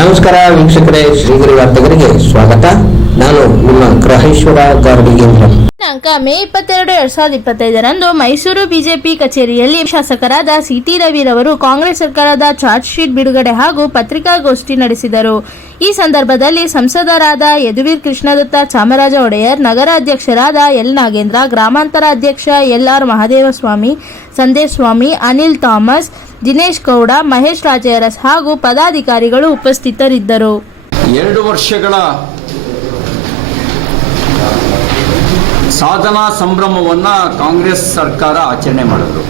ನಮಸ್ಕಾರ ವೀಕ್ಷಕರೇ ಶ್ರೀಗಿರಿ ವಾರ್ತೆಗರಿಗೆ ಸ್ವಾಗತ. ನಾನು ನಿಮ್ಮ ಗ್ರಹೇಶ್ವರ ಗಾರ್ಡಿಗೇಂದ್ರ ದಿನಾಂಕ ಮೇ ಇಪ್ಪತ್ತೆರಡು ಎರಡ್ ಸಾವಿರದ ಇಪ್ಪತ್ತೈದರಂದು ಮೈಸೂರು ಬಿಜೆಪಿ ಕಚೇರಿಯಲ್ಲಿ ಶಾಸಕರಾದ ಸಿಟಿ ರವಿರವರು ಕಾಂಗ್ರೆಸ್ ಸರ್ಕಾರದ ಚಾರ್ಜ್ ಶೀಟ್ ಬಿಡುಗಡೆ ಹಾಗೂ ಪತ್ರಿಕಾಗೋಷ್ಠಿ ನಡೆಸಿದರು. ಈ ಸಂದರ್ಭದಲ್ಲಿ ಸಂಸದರಾದ ಯದುವೀರ್ ಕೃಷ್ಣದತ್ತ ಚಾಮರಾಜ ಒಡೆಯರ್ ನಗರ ಅಧ್ಯಕ್ಷರಾದ ಎಲ್. ನಾಗೇಂದ್ರ ಗ್ರಾಮಾಂತರ ಅಧ್ಯಕ್ಷ L. R. Mahadevaswamy Sandesh Swamy Anil Thomas Dinesh Gowda Mahesh ರಾಜೇರಸ್ ಹಾಗೂ ಪದಾಧಿಕಾರಿಗಳು ಉಪಸ್ಥಿತರಿದ್ದರು. ಎರಡು ವರ್ಷಗಳ ಸಾಧನಾ ಸಂಭ್ರಮವನ್ನ ಕಾಂಗ್ರೆಸ್ ಸರ್ಕಾರ ಆಚರಣೆ ಮಾಡಿದ್ರು.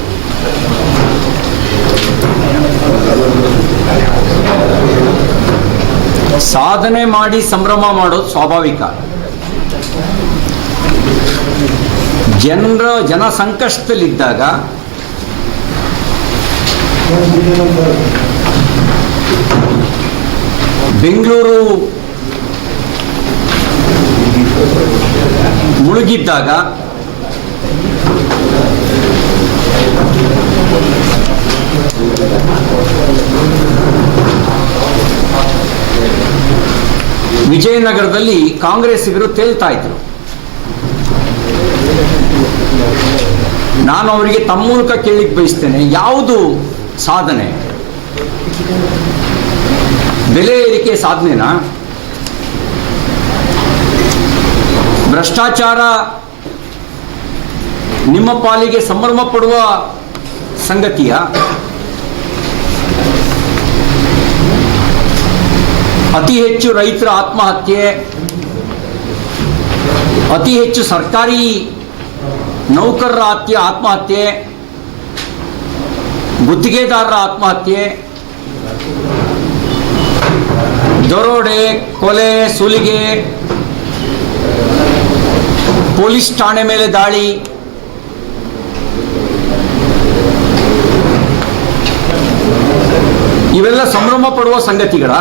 ಸಾಧನೆ ಮಾಡಿ ಸಂಭ್ರಮ ಮಾಡೋದು ಸ್ವಾಭಾವಿಕ. ಜನರ ಜನ ಸಂಕಷ್ಟದಲ್ಲಿದ್ದಾಗ ಬೆಂಗಳೂರು ಮುಳುಗಿದ್ದಾಗ ವಿಜಯನಗರದಲ್ಲಿ ಕಾಂಗ್ರೆಸ್ಸಿಗರು ತೇಲ್ತಾ ಇದ್ರು. ನಾನು ಅವರಿಗೆ ತಮ್ಮ ಮೂಲಕ ಕೇಳಿಕ್ ಬಯಸ್ತೇನೆ, ಯಾವುದು ಸಾಧನೆ? ಬೆಲೆ ಏರಿಕೆ ಸಾಧನೆನಾ? ಭ್ರಷ್ಟಾಚಾರ ನಿಮ್ಮ ಪಾಲಿಗೆ ಸಂಭ್ರಮ ಪಡುವ ಸಂಗತಿಯ ಅತಿ ಹೆಚ್ಚು ರೈತರ ಆತ್ಮಹತ್ಯೆ, ಅತಿ ಹೆಚ್ಚು ಸರ್ಕಾರಿ ನೌಕರರ ಹತ್ಯೆ ಆತ್ಮಹತ್ಯೆ, ಗುತ್ತಿಗೆದಾರರ ಆತ್ಮಹತ್ಯೆ, ದರೋಡೆ, ಕೊಲೆ, ಸುಲಿಗೆ ಪೊಲೀಸ್ ಠಾಣೆ ಮೇಲೆ ದಾಳಿ. ಇವೆಲ್ಲ ಸಂಭ್ರಮ ಪಡುವ ಸಂಗತಿಗಳ?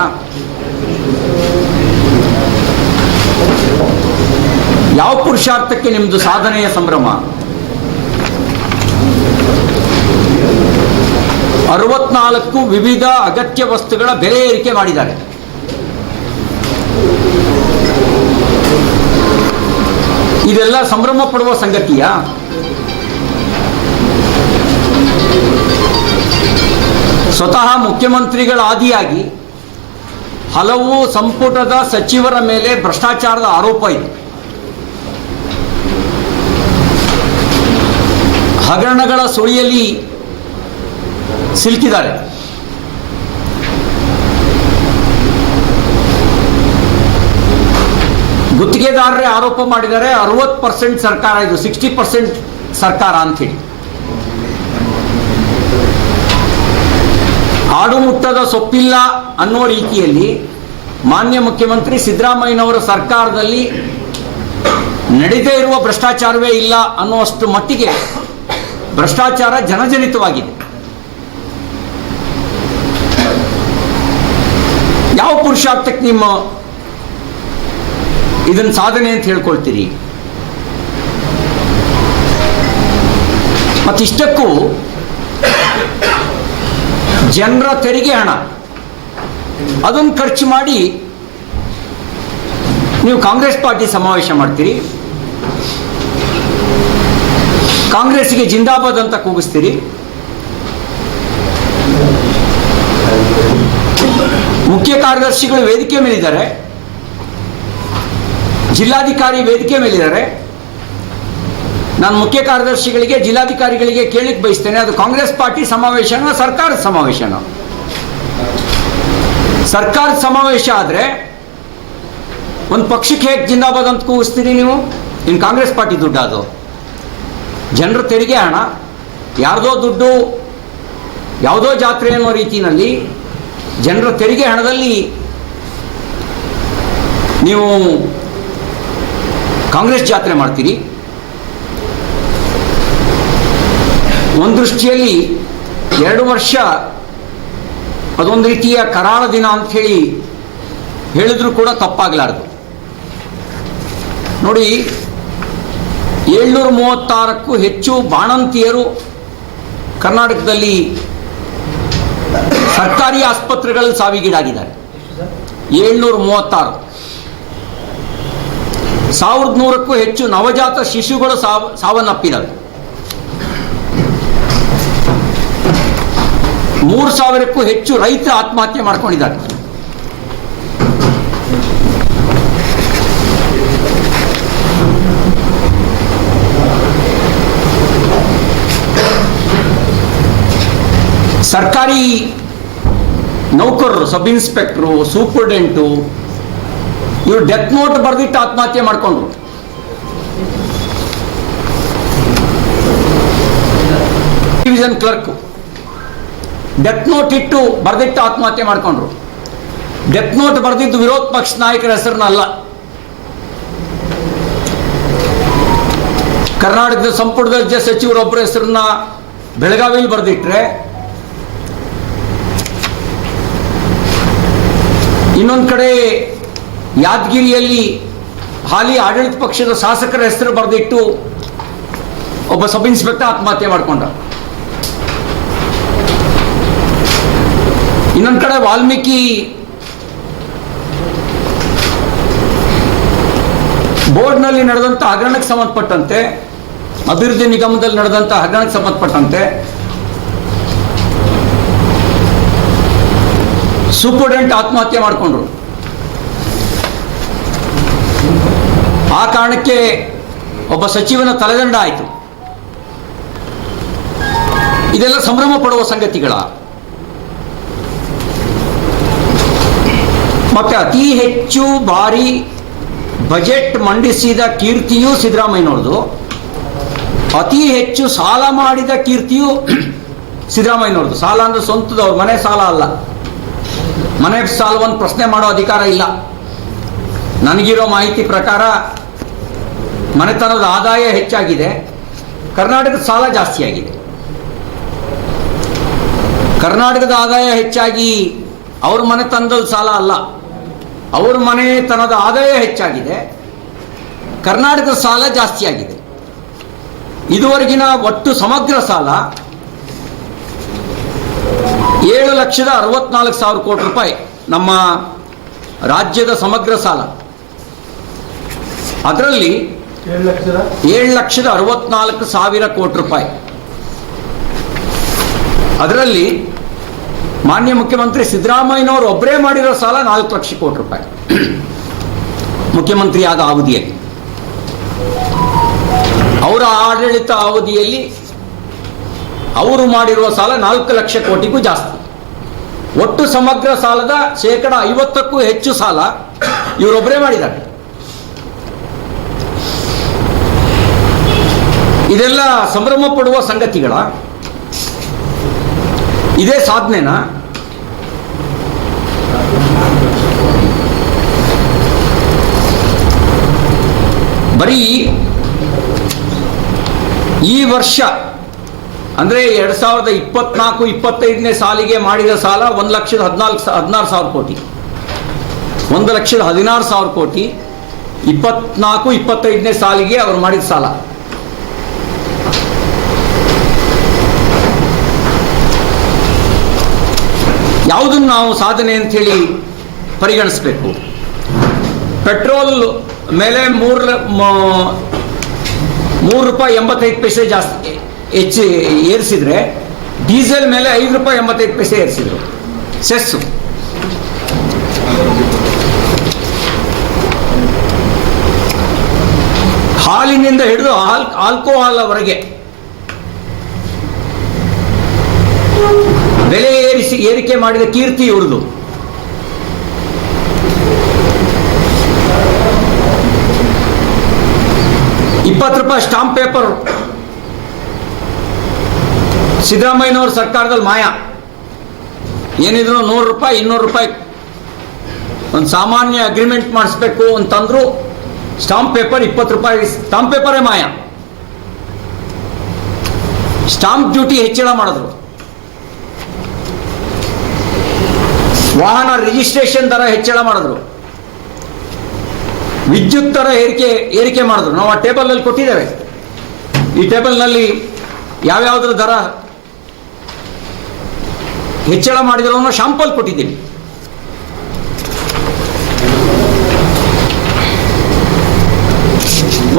ಯಾವ ಪುರುಷಾರ್ಥಕ್ಕೆ ನಿಮ್ದು ಸಾಧನೆಯ ಸಂಭ್ರಮ? ಅರವತ್ನಾಲ್ಕು ವಿವಿಧ ಅಗತ್ಯ ವಸ್ತುಗಳ ಬೆಲೆ ಏರಿಕೆ ಮಾಡಿದ್ದಾರೆ. ಇದೆಲ್ಲ ಸಂಭ್ರಮ ಪಡುವ ಸಂಗತಿಯ? ಸ್ವತಃ ಮುಖ್ಯಮಂತ್ರಿಗಳ ಆದಿಯಾಗಿ ಹಲವು ಸಂಪುಟದ ಸಚಿವರ ಮೇಲೆ ಭ್ರಷ್ಟಾಚಾರದ ಆರೋಪ ಇದೆ. ಹಗರಣಗಳ ಸುಳಿಯಲ್ಲಿ ಸಿಲುಕಿದ್ದಾರೆ. ಗುತ್ತಿಗೆದಾರರೇ ಆರೋಪ ಮಾಡಿದ್ದಾರೆ, ಅರವತ್ತು ಪರ್ಸೆಂಟ್ ಸರ್ಕಾರ ಇದು ಸಿಕ್ಸ್ಟಿ ಪರ್ಸೆಂಟ್ ಸರ್ಕಾರ ಅಂಥೇಳಿ ಆಡು ಮುಟ್ಟದ ಸೊಪ್ಪಿಲ್ಲ ಅನ್ನೋ ರೀತಿಯಲ್ಲಿ ಮಾನ್ಯ ಮುಖ್ಯಮಂತ್ರಿ ಸಿದ್ದರಾಮಯ್ಯನವರ ಸರ್ಕಾರದಲ್ಲಿ ನಡೀದೇ ಇರುವ ಭ್ರಷ್ಟಾಚಾರವೇ ಇಲ್ಲ ಅನ್ನುವಷ್ಟು ಮಟ್ಟಿಗೆ ಭ್ರಷ್ಟಾಚಾರ ಜನಜನಿತವಾಗಿದೆ. ಯಾವ ಪುರುಷಾರ್ಥಕ್ಕೆ ನಿಮ್ಮ ಇದನ್ನ ಸಾಧನೆ ಅಂತ ಹೇಳ್ಕೊಳ್ತೀರಿ. ಮತ್ತಿಷ್ಟಕ್ಕೂ ಜನರ ತೆರಿಗೆ ಹಣ ಅದನ್ನು ಖರ್ಚು ಮಾಡಿ ನೀವು ಕಾಂಗ್ರೆಸ್ ಪಾರ್ಟಿ ಸಮಾವೇಶ ಮಾಡ್ತೀರಿ. ಕಾಂಗ್ರೆಸ್ಗೆ ಜಿಂದಾಬಾದ್ ಅಂತ ಕೂಗಿಸ್ತೀರಿ. ಮುಖ್ಯ ಕಾರ್ಯದರ್ಶಿಗಳು ವೇದಿಕೆ ಮೇಲಿದ್ದಾರೆ. ಜಿಲ್ಲಾಧಿಕಾರಿ ವೇದಿಕೆ ಮೇಲಿದ್ದಾರೆ. ನಾನು ಮುಖ್ಯ ಕಾರ್ಯದರ್ಶಿಗಳಿಗೆ, ಜಿಲ್ಲಾಧಿಕಾರಿಗಳಿಗೆ ಕೇಳಿಕ್ ಬಯಸ್ತೇನೆ. ಅದು ಕಾಂಗ್ರೆಸ್ ಪಾರ್ಟಿ ಸಮಾವೇಶನ ಸರ್ಕಾರದ ಸಮಾವೇಶನ ಸರ್ಕಾರದ ಸಮಾವೇಶ ಆದರೆ ಒಂದು ಪಕ್ಷಕ್ಕೆ ಹೇಗೆ ಜಿಂದಾಬಾದ್ ಅಂತ ಕೂಗಿಸ್ತೀರಿ ನೀವು? ಇನ್ನು ಕಾಂಗ್ರೆಸ್ ಪಾರ್ಟಿ ದುಡ್ಡು ಅದು. ಜನರ ತೆರಿಗೆ ಹಣ. ಯಾರ್ದೋ ದುಡ್ಡು, ಯಾವುದೋ ಜಾತ್ರೆ ಅನ್ನೋ ರೀತಿಯಲ್ಲಿ ಜನರ ತೆರಿಗೆ ಹಣದಲ್ಲಿ ನೀವು ಕಾಂಗ್ರೆಸ್ ಜಾತ್ರೆ ಮಾಡ್ತೀರಿ. ಒಂದು ದೃಷ್ಟಿಯಲ್ಲಿ ಎರಡು ವರ್ಷ ಅದೊಂದು ರೀತಿಯ ಕರಾಳ ದಿನ ಅಂಥೇಳಿ ಹೇಳಿದ್ರು ಕೂಡ ತಪ್ಪಾಗಲಾರದು. ನೋಡಿ, ಏಳ್ನೂರ ಮೂವತ್ತಾರಕ್ಕೂ ಹೆಚ್ಚು ಬಾಣಂತಿಯರು ಕರ್ನಾಟಕದಲ್ಲಿ ಸರ್ಕಾರಿ ಆಸ್ಪತ್ರೆಗಳಲ್ಲಿ ಸಾವಿಗೀಡಾಗಿದ್ದಾರೆ. ಏಳ್ನೂರ ಮೂವತ್ತಾರು. ಸಾವಿರದ ನೂರಕ್ಕೂ ಹೆಚ್ಚು ನವಜಾತ ಶಿಶುಗಳು ಸಾವ, ಸಾವನ್ನಪ್ಪಿದವೆ. ಮೂರು ಸಾವಿರಕ್ಕೂ ಹೆಚ್ಚು ರೈತರು ಆತ್ಮಹತ್ಯೆ ಮಾಡ್ಕೊಂಡಿದ್ದಾರೆ. ಸರ್ಕಾರಿ ನೌಕರರು, ಸಬ್ ಇನ್ಸ್ಪೆಕ್ಟ್ರು, ಸೂಪರ್ಡೆಂಟು ಇವರು ಡೆತ್ ನೋಟ್ ಬರೆದಿಟ್ಟು ಆತ್ಮಹತ್ಯೆ ಮಾಡ್ಕೊಂಡ್ರು. ಡಿವಿಷನ್ ಕ್ಲರ್ಕ್ ಡೆತ್ ನೋಟ್ ಇಟ್ಟು ಬರೆದಿಟ್ಟು ಆತ್ಮಹತ್ಯೆ ಮಾಡ್ಕೊಂಡ್ರು. ಡೆತ್ ನೋಟ್ ಬರೆದಿದ್ದು ವಿರೋಧ ಪಕ್ಷ ನಾಯಕರ ಹೆಸರನ್ನಲ್ಲ ಕರ್ನಾಟಕದ ಸಂಪುಟದ ರಾಜ್ಯ ಸಚಿವರೊಬ್ಬರ ಹೆಸರನ್ನ ಬೆಳಗಾವಿಯಲ್ಲಿ ಬರೆದಿಟ್ರೆ, ಇನ್ನೊಂದು ಕಡೆ ಯಾದಗಿರಿಯಲ್ಲಿ ಹಾಲಿ ಆಡಳಿತ ಪಕ್ಷದ ಶಾಸಕರ ಹೆಸರು ಬರೆದಿಟ್ಟು ಒಬ್ಬ ಸಬ್ ಇನ್ಸ್ಪೆಕ್ಟರ್ ಆತ್ಮಹತ್ಯೆ ಮಾಡಿಕೊಂಡ. ಇನ್ನೊಂದು ಕಡೆ ವಾಲ್ಮೀಕಿ ಬೋರ್ಡ್ನಲ್ಲಿ ನಡೆದಂಥ ಹಗರಣಕ್ಕೆ ಸಂಬಂಧಪಟ್ಟಂತೆ, ಅಭಿವೃದ್ಧಿ ನಿಗಮದಲ್ಲಿ ನಡೆದಂಥ ಹಗರಣಕ್ಕೆ ಸಂಬಂಧಪಟ್ಟಂತೆ ಸೂಪರ್ಡೆಂಟ್ ಆತ್ಮಹತ್ಯೆ ಮಾಡಿಕೊಂಡ್ರು. ಆ ಕಾರಣಕ್ಕೆ ಒಬ್ಬ ಸಚಿವನ ತಲೆದಂಡ ಆಯಿತು. ಇದೆಲ್ಲ ಸಂಭ್ರಮ ಪಡುವ ಸಂಗತಿಗಳ. ಮತ್ತೆ ಅತಿ ಹೆಚ್ಚು ಬಾರಿ ಬಜೆಟ್ ಮಂಡಿಸಿದ ಕೀರ್ತಿಯೂ ಸಿದ್ದರಾಮಯ್ಯನವ್ರದು ಅತಿ ಹೆಚ್ಚು ಸಾಲ ಮಾಡಿದ ಕೀರ್ತಿಯೂ ಸಿದ್ದರಾಮಯ್ಯನವ್ರದು ಸಾಲ ಅಂದ್ರೆ ಸ್ವಂತದವ್ರ ಮನೆ ಸಾಲ ಅಲ್ಲ. ಮನೆ ಸಾಲವನ್ನು ಪ್ರಶ್ನೆ ಮಾಡೋ ಅಧಿಕಾರ ಇಲ್ಲ. ನನಗಿರೋ ಮಾಹಿತಿ ಪ್ರಕಾರ ಮನೆತನದ ಆದಾಯ ಹೆಚ್ಚಾಗಿದೆ. ಕರ್ನಾಟಕದ ಸಾಲ ಜಾಸ್ತಿ ಆಗಿದೆ ಕರ್ನಾಟಕದ ಆದಾಯ ಹೆಚ್ಚಾಗಿ ಅವ್ರ ಮನೆತನದಲ್ಲಿ ಸಾಲ ಅಲ್ಲ. ಅವ್ರ ಮನೆತನದ ಆದಾಯ ಹೆಚ್ಚಾಗಿದೆ. ಕರ್ನಾಟಕದ ಸಾಲ ಜಾಸ್ತಿ ಆಗಿದೆ ಇದುವರೆಗಿನ ಒಟ್ಟು ಸಮಗ್ರ ಸಾಲ ಏಳು ಲಕ್ಷದ ಅರವತ್ನಾಲ್ಕು ಸಾವಿರ ಕೋಟಿ ರೂಪಾಯಿ. ನಮ್ಮ ರಾಜ್ಯದ ಸಮಗ್ರ ಸಾಲ. ಅದರಲ್ಲಿ ಏಳು ಲಕ್ಷದ? ಅರವತ್ನಾಲ್ಕು ಸಾವಿರ ಕೋಟಿ ರೂಪಾಯಿ. ಅದರಲ್ಲಿ ಮಾನ್ಯ ಮುಖ್ಯಮಂತ್ರಿ ಸಿದ್ದರಾಮಯ್ಯನವರು ಒಬ್ಬರೇ ಮಾಡಿರೋ ಸಾಲ ನಾಲ್ಕು ಲಕ್ಷ ಕೋಟಿ ರೂಪಾಯಿ. ಮುಖ್ಯಮಂತ್ರಿ ಆದ ಅವಧಿಯಲ್ಲಿ. ಅವರ ಆಡಳಿತ ಅವಧಿಯಲ್ಲಿ ಅವರು ಮಾಡಿರುವ ಸಾಲ ನಾಲ್ಕು ಲಕ್ಷ ಕೋಟಿಗೂ ಜಾಸ್ತಿ. ಒಟ್ಟು ಸಮಗ್ರ ಸಾಲದ ಶೇಕಡ ಐವತ್ತಕ್ಕೂ ಹೆಚ್ಚು ಸಾಲ ಇವರೊಬ್ಬರೇ ಮಾಡಿದ್ದಾರೆ. ಇದೆಲ್ಲ ಸಂಭ್ರಮ ಪಡುವ ಸಂಗತಿಗಳ. ಇದೇ ಸಾಧನೆನಾ. ಬರೀ ಈ ವರ್ಷ, ಅಂದ್ರೆ ಎರಡ್ ಸಾವಿರದ ಇಪ್ಪತ್ನಾಲ್ಕು, ಇಪ್ಪತ್ತೈದನೇ ಸಾಲಿಗೆ ಮಾಡಿದ ಸಾಲ ಒಂದು ಲಕ್ಷದ ಹದಿನಾಲ್ಕು ಹದಿನಾರು ಸಾವಿರ ಕೋಟಿ. ಒಂದು ಲಕ್ಷದ ಹದಿನಾರು ಸಾವಿರ ಕೋಟಿ, ಇಪ್ಪತ್ನಾಲ್ಕು, ಇಪ್ಪತ್ತೈದನೇ ಸಾಲಿಗೆ ಅವರು ಮಾಡಿದ ಸಾಲ. ಯಾವುದನ್ನು ನಾವು ಸಾಧನೆ ಅಂಥೇಳಿ ಪರಿಗಣಿಸಬೇಕು? ಪೆಟ್ರೋಲ್ ಮೇಲೆ ಮೂರು ಮೂರು ರೂಪಾಯಿ ಎಂಬತ್ತೈದು ಪೈಸೆ ಜಾಸ್ತಿ ಹೆಚ್ಚು ಏರಿಸಿದ್ರೆ, ಡೀಸೆಲ್ ಮೇಲೆ ಐದು ರೂಪಾಯಿ ಎಂಬತ್ತೈದು ಪೈಸೆ ಏರಿಸಿದ್ರು. ಸೆಸ್ಸು. ಹಾಲಿನಿಂದ ಹಿಡಿದು ಆಲ್ ಆಲ್ಕೋಹಾಲ್ ಅವರೆಗೆ ಬೆಲೆ ಏರಿಸಿ ಏರಿಕೆ ಮಾಡಿದ ಕೀರ್ತಿ ಇವ್ರದು ಇಪ್ಪತ್ತು ರೂಪಾಯಿ ಸ್ಟಾಂಪ್ ಪೇಪರ್. ಸಿದ್ದರಾಮಯ್ಯನವ್ರ ಸರ್ಕಾರದಲ್ಲಿ ಮಾಯ. ಏನಿದ್ರು ನೂರು ರೂಪಾಯಿ, ಇನ್ನೂರು ರೂಪಾಯಿ ಒಂದು ಸಾಮಾನ್ಯ ಅಗ್ರಿಮೆಂಟ್ ಮಾಡಿಸ್ಬೇಕು ಅಂತಂದ್ರು ಸ್ಟಾಂಪ್ ಪೇಪರ್ ಇಪ್ಪತ್ತು ರೂಪಾಯಿ, ಸ್ಟಾಂಪ್ ಪೇಪರೇ ಮಾಯ. ಸ್ಟಾಂಪ್ ಡ್ಯೂಟಿ ಹೆಚ್ಚಳ ಮಾಡಿದ್ರು. ವಾಹನ ರಿಜಿಸ್ಟ್ರೇಷನ್ ದರ ಹೆಚ್ಚಳ ಮಾಡಿದ್ರು. ವಿದ್ಯುತ್ ದರ ಏರಿಕೆ ಏರಿಕೆ ಮಾಡಿದ್ರು. ನಾವು ಆ ಟೇಬಲ್ನಲ್ಲಿ ಕೊಟ್ಟಿದ್ದೇವೆ. ಈ ಟೇಬಲ್ನಲ್ಲಿ ಯಾವ್ಯಾವುದರ ದರ ಹೆಚ್ಚಳ ಮಾಡಿದ್ರು ಅನ್ನೋ ಶಾಂಪಲ್ ಕೊಟ್ಟಿದ್ದೀನಿ.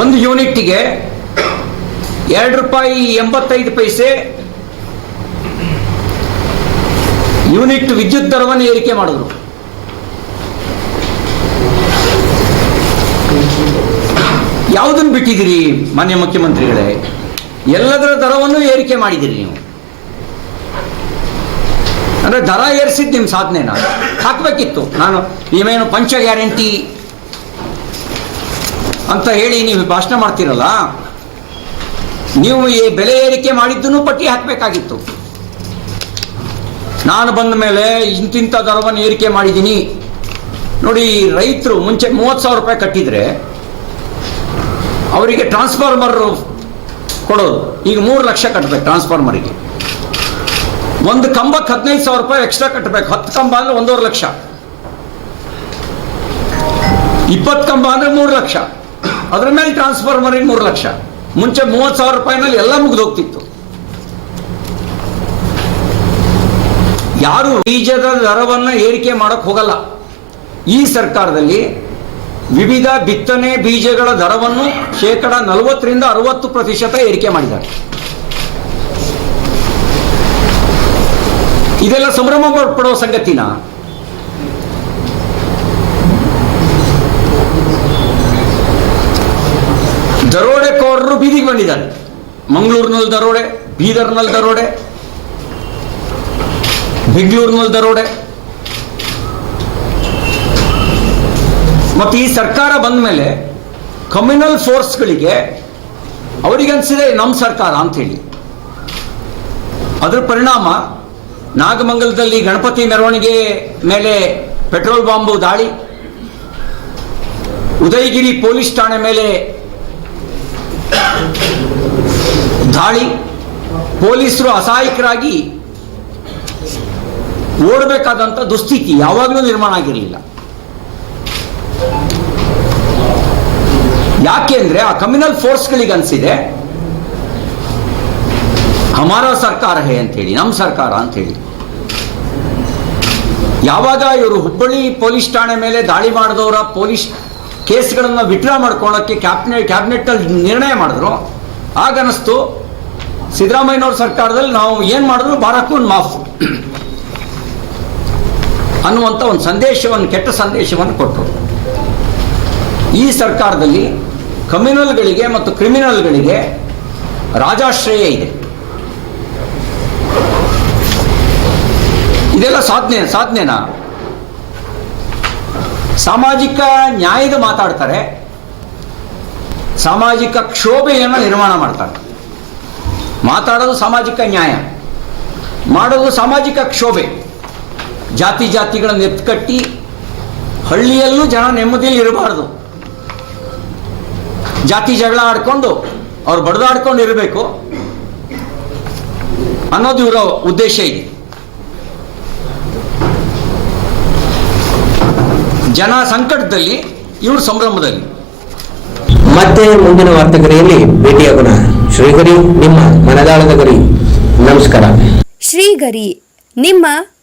ಒಂದು ಯೂನಿಟ್ಗೆ ಎರಡು ರೂಪಾಯಿ ಎಂಬತ್ತೈದು ಪೈಸೆ ಯೂನಿಟ್ ವಿದ್ಯುತ್ ದರವನ್ನು ಏರಿಕೆ ಮಾಡಿದ್ರು ಯಾವುದನ್ನು ಬಿಟ್ಟಿದ್ದೀರಿ ಮಾನ್ಯ ಮುಖ್ಯಮಂತ್ರಿಗಳೇ? ಎಲ್ಲದರ ದರವನ್ನು ಏರಿಕೆ ಮಾಡಿದ್ದೀರಿ ನೀವು. ಅಂದ್ರೆ ದರ ಏರಿಸಿದ್ದು ನಿಮ್ಮ ನಾನು ಹಾಕಬೇಕಿತ್ತು. ನಾನು ನೀವೇನು ಪಂಚ ಗ್ಯಾರಂಟಿ ಅಂತ ಹೇಳಿ ನೀವು ಭಾಷಣ ಮಾಡ್ತೀರಲ್ಲ? ನೀವು ಈ ಬೆಲೆ ಏರಿಕೆ ಮಾಡಿದ್ದನ್ನು ಪಟ್ಟಿ ಹಾಕಬೇಕಾಗಿತ್ತು. ನಾನು ಬಂದ ಮೇಲೆ ಇಂತಿಂಥ ದರವನ್ನು ಏರಿಕೆ ಮಾಡಿದ್ದೀನಿ. ನೋಡಿ, ರೈತರು ಮುಂಚೆ ಮೂವತ್ತು ಸಾವಿರ ರೂಪಾಯಿ ಕಟ್ಟಿದ್ರೆ ಅವರಿಗೆ ಟ್ರಾನ್ಸ್ಫಾರ್ಮರ್ ಕೊಡೋದು. ಈಗ ಮೂರು ಲಕ್ಷ ಕಟ್ಟಬೇಕು ಟ್ರಾನ್ಸ್ಫಾರ್ಮರಿಗೆ ಒಂದು ಕಂಬಕ್ಕೆ ಹದಿನೈದು ಸಾವಿರ ರೂಪಾಯಿ ಎಕ್ಸ್ಟ್ರಾ ಕಟ್ಟಬೇಕು ಹತ್ತು ಕಂಬ ಅಂದ್ರೆ ಒಂದೂವರೆ ಲಕ್ಷ. ಇಪ್ಪತ್ತು ಕಂಬ ಅಂದ್ರೆ ಮೂರು ಲಕ್ಷ. ಅದ್ರ ಮೇಲೆ ಟ್ರಾನ್ಸ್ಫಾರ್ಮರಿಗೆ ಮೂರು ಲಕ್ಷ. ಮುಂಚೆ ಮೂವತ್ತು ಸಾವಿರ ರೂಪಾಯಿನಲ್ಲಿ ಎಲ್ಲ ಮುಗಿದು ಯಾರು ಬೀಜದ ದರವನ್ನು ಏರಿಕೆ ಮಾಡಕ್ ಹೋಗಲ್ಲ. ಈ ಸರ್ಕಾರದಲ್ಲಿ ವಿವಿಧ ಬಿತ್ತನೆ ಬೀಜಗಳ ದರವನ್ನು ಶೇಕಡ ನಲವತ್ತರಿಂದ ಅರವತ್ತು ಪ್ರತಿಶತ ಏರಿಕೆ ಮಾಡಿದ್ದಾರೆ. ಇದೆಲ್ಲ ಸಂಭ್ರಮ ಪಡುವ ಸಂಗತಿನ? ದರೋಡೆಕೋರರು ಬೀದಿಗೆ ಬಂದಿದ್ದಾರೆ. ಮಂಗಳೂರಿನಲ್ಲಿ ದರೋಡೆ, ಬೀದರ್ನಲ್ಲಿ ದರೋಡೆ ಬೆಂಗಳೂರಿನಲ್ಲಿ ದರೋಡೆ ಮತ್ತು ಈ ಸರ್ಕಾರ ಬಂದ ಮೇಲೆ ಕಮ್ಯುನಲ್ ಫೋರ್ಸ್ಗಳಿಗೆ ಅವರಿಗನ್ಸಿದೆ ನಮ್ಮ ಸರ್ಕಾರ ಅಂತೇಳಿ ಅದರ ಪರಿಣಾಮ ನಾಗಮಂಗಲದಲ್ಲಿ ಗಣಪತಿ ಮೆರವಣಿಗೆ ಮೇಲೆ ಪೆಟ್ರೋಲ್ ಬಾಂಬು ದಾಳಿ, ಉದಯಗಿರಿ ಪೊಲೀಸ್ ಠಾಣೆ ಮೇಲೆ ದಾಳಿ, ಪೊಲೀಸರು ಅಸಹಾಯಕರಾಗಿ ಓಡಬೇಕಾದಂಥ ದುಸ್ಥಿತಿ ಯಾವಾಗಲೂ ನಿರ್ಮಾಣ ಆಗಿರಲಿಲ್ಲ. ಯಾಕೆಂದ್ರೆ ಆ ಕಮ್ಯುನಲ್ ಫೋರ್ಸ್ಗಳಿಗೆ ಅನಿಸಿದೆ, ಹಮಾರ ಸರ್ಕಾರ ಹೇ ಅಂತೇಳಿ ನಮ್ಮ ಸರ್ಕಾರ ಅಂತೇಳಿ ಯಾವಾಗ ಇವರು ಹುಬ್ಬಳ್ಳಿ ಪೊಲೀಸ್ ಠಾಣೆ ಮೇಲೆ ದಾಳಿ ಮಾಡಿದವರ ಪೊಲೀಸ್ ಕೇಸ್ಗಳನ್ನು ವಿಡ್ರಾ ಮಾಡ್ಕೊಳ್ಳೋಕ್ಕೆ ಕ್ಯಾಬಿನೆಟ್ ಕ್ಯಾಬಿನೆಟ್ನಲ್ಲಿ ನಿರ್ಣಯ ಮಾಡಿದ್ರು, ಆಗ ಅನಿಸ್ತು, ಸಿದ್ದರಾಮಯ್ಯನವ್ರ ಸರ್ಕಾರದಲ್ಲಿ ನಾವು ಏನು ಮಾಡಿದ್ರು, ಬಾರಕ್ಕೂ ಮಾಫ್. ಅನ್ನುವಂಥ ಒಂದು ಸಂದೇಶವನ್ನು, ಕೆಟ್ಟ ಸಂದೇಶವನ್ನು ಕೊಟ್ಟರು. ಈ ಸರ್ಕಾರದಲ್ಲಿ ಕಮ್ಯುನಲ್ಗಳಿಗೆ ಮತ್ತು ಕ್ರಿಮಿನಲ್ಗಳಿಗೆ ರಾಜಾಶ್ರಯ ಇದೆ. ಇದೆಲ್ಲ ಸಾಧನೆ ಸಾಧನೆನಾ ಸಾಮಾಜಿಕ ನ್ಯಾಯದ ಮಾತಾಡ್ತಾರೆ. ಸಾಮಾಜಿಕ ಕ್ಷೋಭೆಯನ್ನು ನಿರ್ಮಾಣ ಮಾಡ್ತಾರೆ. ಮಾತಾಡೋದು ಸಾಮಾಜಿಕ ನ್ಯಾಯ. ಮಾಡೋದು ಸಾಮಾಜಿಕ ಕ್ಷೋಭೆ. ಜಾತಿ ಜಾತಿಗಳನ್ನು ಎತ್ಕಟ್ಟಿ ಹಳ್ಳಿಯಲ್ಲೂ ಜನ ನೆಮ್ಮದಿಯಲ್ಲಿ ಇರಬಾರ್ದು. ಜಾತಿ ಜಗಳ ಆಡ್ಕೊಂಡು ಅವ್ರು ಬಡ್ದಾಡ್ಕೊಂಡು ಇರಬೇಕು ಅನ್ನೋದು ಇವರ ಉದ್ದೇಶ ಇದೆ. ಜನ ಸಂಕಟದಲ್ಲಿ ಇವರು ಸಂಭ್ರಮದಲ್ಲಿ. ಮತ್ತೆ ಮುಂದಿನ ವಾರ್ತೆಗರಿಯಲ್ಲಿ ಭೇಟಿಯಾಗೋಣ. ಶ್ರೀಗರಿ ನಿಮ್ಮ ಮನದಾಳದ ಗರಿ. ನಮಸ್ಕಾರ. ಶ್ರೀಗರಿ ನಿಮ್ಮ